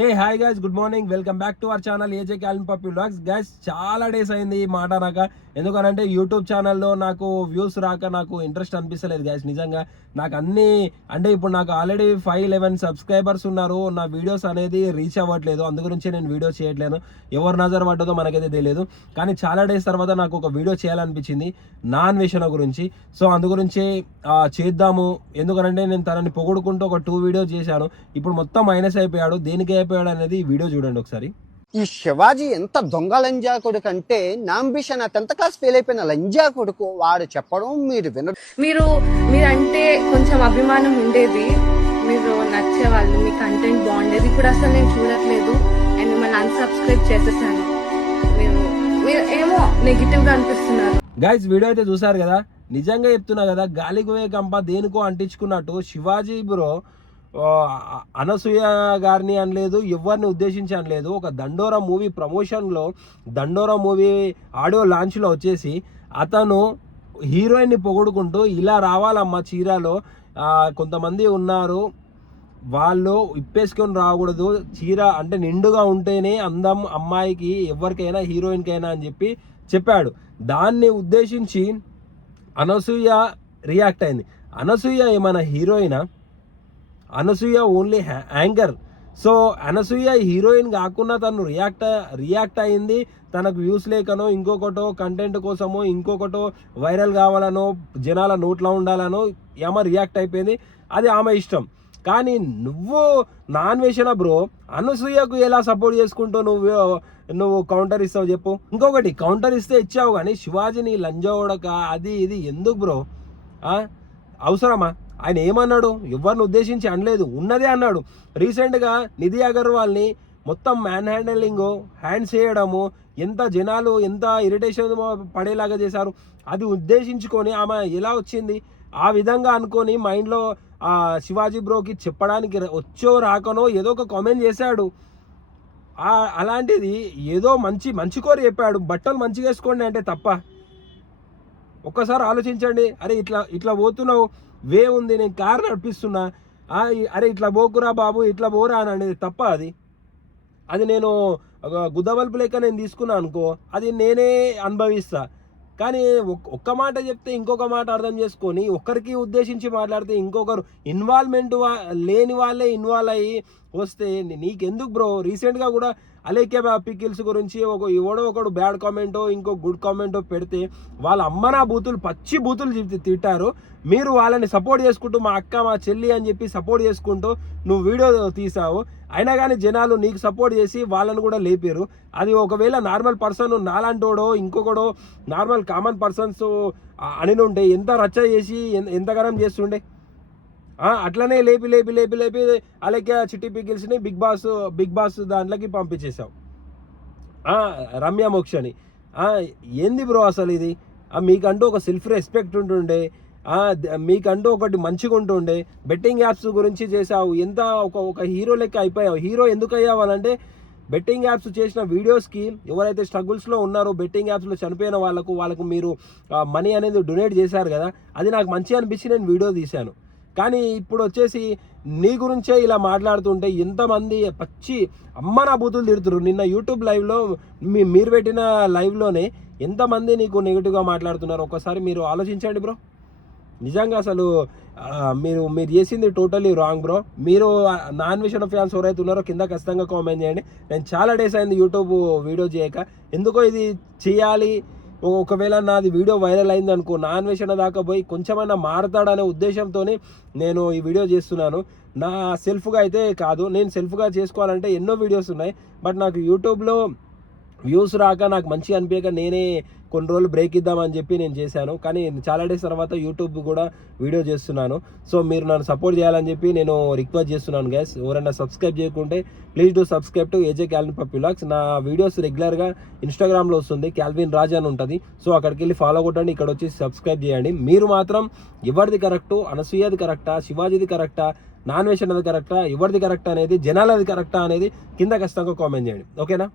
Hey hi guys, good morning. Welcome back to our channel ఏజే Calvin puppy vlogs. Guys చాలా days అయింది ఈ మాట రాక. ఎందుకనంటే యూట్యూబ్ ఛానల్లో నాకు వ్యూస్ రాక నాకు ఇంట్రెస్ట్ అనిపిస్తలేదు గైస్. నిజంగా నాకు అన్ని అంటే ఇప్పుడు నాకు ఆల్రెడీ 5-11 సబ్స్క్రైబర్స్ ఉన్నారు. నా వీడియోస్ అనేది రీచ్ అవ్వట్లేదు. అందు గురించి నేను వీడియో చేయట్లేదు. ఎవరు నజర్ పడ్డదో మనకైతే తెలియదు. కానీ చాలా డేస్ తర్వాత నాకు ఒక వీడియో చేయాలనిపించింది నా అన్వేషణ గురించి. సో అందు గురించి చేద్దాము. ఎందుకనంటే నేను తనని పొగుడుకుంటూ ఒక 2 వీడియోస్ చేశాను. ఇప్పుడు మొత్తం మైనస్ అయిపోయాడు. దేనికి అయిపోయాడు అనేది ఈ వీడియో చూడండి ఒకసారి. ఈ శివాజీ ఎంత దొంగ లంజా కొడుకు అంటే నా అంబిషన్ 10th క్లాస్ ఫెయిల్ అయిపోయిన లంజా కొడుకు వాడు చెప్పడం మీరు వినరు. మీరంటే కొంచెం అభిమానం ఉండేది, మీరు నచ్చేవాళ్ళు, మీ కంటెంట్ బాగుండేది. ఇప్పుడు అసలు నేను చూడట్లేదు అండ్ మిమ్మల్ని అన్సబ్స్క్రైబ్ చేసేసాను. మీరు ఏమో నెగిటివ్ గా అనిపిస్తున్నారు. గైస్ వీడియో అయితే చూసారు కదా. నిజంగా చెప్తున్నా కదా, గాలికి పోయే కంప దేనికో అంటించుకున్నట్టు శివాజీ బ్రో అనసూయ గారిని అనలేదు, ఎవరిని ఉద్దేశించి అనలేదు. ఒక దండోరా మూవీ ప్రమోషన్లో, దండోరా మూవీ ఆడియో లాంచ్లో వచ్చేసి అతను హీరోయిన్ని పొగుడుకుంటూ ఇలా రావాలమ్మా చీరలో, కొంతమంది ఉన్నారు వాళ్ళు ఇప్పేసుకొని రాకూడదు, చీర అంటే నిండుగా ఉంటేనే అందం అమ్మాయికి ఎవరికైనా హీరోయిన్కైనా అని చెప్పాడు. దాన్ని ఉద్దేశించి అనసూయ రియాక్ట్ అయింది. అనసూయ ఏమైనా హీరోయినా? Anasuya only anchor. So Anasuya heroine కాకుండా తను రియాక్ట్ అయింది. తనకు వ్యూస్ లేకనో, ఇంకొకటో కంటెంట్ కోసమో, ఇంకొకటో వైరల్ కావాలనో, జనాల నోట్లో ఉండాలనో ఏమో రియాక్ట్ అయిపోయింది. అది ఆమె ఇష్టం. కానీ నువ్వు నాన్వేషణ బ్రో అనసూయకు ఎలా సపోర్ట్ చేసుకుంటూ నువ్వు కౌంటర్ ఇస్తావు చెప్పు. ఇంకొకటి, కౌంటర్ ఇస్తే ఇచ్చావు కానీ శివాజీని లంజోడక అది ఇది ఎందుకు బ్రో? అవసరమా? ఆయన ఏమన్నాడు? ఎవరిని ఉద్దేశించి అనలేదు, ఉన్నదే అన్నాడు. రీసెంట్గా నిధి అగర్వాల్ని మొత్తం మ్యాన్ హ్యాండ్స్ చేయడము, ఎంత జనాలు ఎంత ఇరిటేషన్ పడేలాగా చేశారు. అది ఉద్దేశించుకొని ఆమె ఎలా వచ్చింది ఆ విధంగా అనుకొని మైండ్లో శివాజీ బ్రోకి చెప్పడానికి వచ్చో రాకనో ఏదో ఒక కామెంట్ చేశాడు. అలాంటిది ఏదో మంచి కోరి చెప్పాడు, బట్టలు మంచిగా వేసుకోండి అంటే తప్ప? ఒక్కసారి ఆలోచించండి. అరే ఇట్లా పోతున్నావు, వే ఉంది, నేను కారు నడిపిస్తున్నా, అరే ఇట్లా పోకురా బాబు, ఇట్లా పోరా అని అనేది తప్ప? అది నేను గుద్దవల్పు లెక్క నేను తీసుకున్నా అనుకో, అది నేనే అనుభవిస్తా. కానీ ఒక్క మాట చెప్తే ఇంకొక మాట అర్థం చేసుకొని ఒక్కరికి ఉద్దేశించి మాట్లాడితే ఇంకొకరు ఇన్వాల్వ్మెంట్ లేని వాళ్ళే ఇన్వాల్వ్ అయ్యి వస్తే నీకెందుకు బ్రో? రీసెంట్గా కూడా అలేఖ్య పికిల్స్ గురించి ఒకడు బ్యాడ్ కామెంటో ఇంకో గుడ్ కామెంటో పెడితే వాళ్ళ అమ్మనా పచ్చి బూతులు తిట్టారు. మీరు వాళ్ళని సపోర్ట్ చేసుకుంటూ మా అక్క మా చెల్లి అని చెప్పి సపోర్ట్ చేసుకుంటూ నువ్వు వీడియో తీసావు. అయినా కానీ జనాలు నీకు సపోర్ట్ చేసి వాళ్ళని కూడా లేపారు. అది ఒకవేళ నార్మల్ పర్సన్ నాలాంటోడో ఇంకొకడో నార్మల్ కామన్ పర్సన్స్ అని ఉంటే ఎంత రచ్చ చేసి ఎంతగానం చేస్తుండే. అట్లనే లేపి అలాగే చిట్టి పికిల్స్ని బిగ్ బాస్ దాంట్లోకి పంపించేసావు. రమ్య మోక్షని ఏంది బ్రో అసలు ఇది? మీకంటూ ఒక సెల్ఫ్ రెస్పెక్ట్ ఉంటుండే, మీకంటూ ఒకటి మంచిగా ఉంటుండే. బెట్టింగ్ యాప్స్ గురించి చేసావు, ఎంత ఒక హీరో లెక్క అయిపోయావు. హీరో ఎందుకు అయ్యావాలంటే బెట్టింగ్ యాప్స్ చేసిన వీడియోస్కి ఎవరైతే స్ట్రగుల్స్లో ఉన్నారో, బెట్టింగ్ యాప్స్లో చనిపోయిన వాళ్ళకు మీరు మనీ అనేది డొనేట్ చేశారు కదా, అది నాకు మంచి అనిపించి నేను వీడియో తీశాను. కానీ ఇప్పుడు వచ్చేసి నీ గురించే ఇలా మాట్లాడుతుంటే ఎంతమంది పచ్చి అమ్మనా బూతులు తిడుతున్నారు. నిన్న యూట్యూబ్ లైవ్లో మీరు పెట్టిన లైవ్లోనే ఎంతమంది నీకు నెగిటివ్గా మాట్లాడుతున్నారు. ఒకసారి మీరు ఆలోచించండి బ్రో. నిజంగా అసలు మీరు చేసింది టోటలీ రాంగ్ బ్రో. మీరు నాన్వేషణ ఫ్యాన్స్ ఎవరైతే ఉన్నారో కింద ఖచ్చితంగా కామెంట్ చేయండి. నేను చాలా డేస్ అయింది యూట్యూబ్ వీడియో చేయక, ఎందుకో ఇది చేయాలి. ఒకవేళ నాది వీడియో వైరల్ అయింది అనుకో, నాన్వేషణ దాకా పోయి కొంచెమైనా మారతాడనే ఉద్దేశంతో నేను ఈ వీడియో చేస్తున్నాను. నా సెల్ఫ్గా అయితే కాదు, నేను సెల్ఫ్గా చేసుకోవాలంటే ఎన్నో వీడియోస్ ఉన్నాయి. బట్ నాకు యూట్యూబ్లో వ్యూస్ రాక నాకు మంచిగా అనిపించక నేనే కొన్ని రోజులు బ్రేక్ ఇద్దామని చెప్పి నేను చేశాను. కానీ చాలా డేస్ తర్వాత యూట్యూబ్ కూడా వీడియో చేస్తున్నాను. సో మీరు నన్ను సపోర్ట్ చేయాలని చెప్పి నేను రిక్వెస్ట్ చేస్తున్నాను గైస్. ఎవరైనా సబ్స్క్రైబ్ చేయకుంటే please do subscribe to ఏజే Calvin puppy vlogs. నా వీడియోస్ రెగ్యులర్గా ఇన్స్టాగ్రామ్లో వస్తుంది, క్యాల్విన్ రాజ్ అని ఉంటుంది. సో అక్కడికి వెళ్ళి ఫాలో కొట్టండి, ఇక్కడ వచ్చి సబ్స్క్రైబ్ చేయండి. మీరు మాత్రం ఎవరిది కరెక్టు, అనసూయది కరెక్టా, శివాజీది కరెక్టా, నాన్వేషణది కరెక్టా, ఎవరిది కరెక్టా అనేది, జనాలది కరెక్టా అనేది కింద ఖచ్చితంగా కామెంట్ చేయండి. ఓకేనా?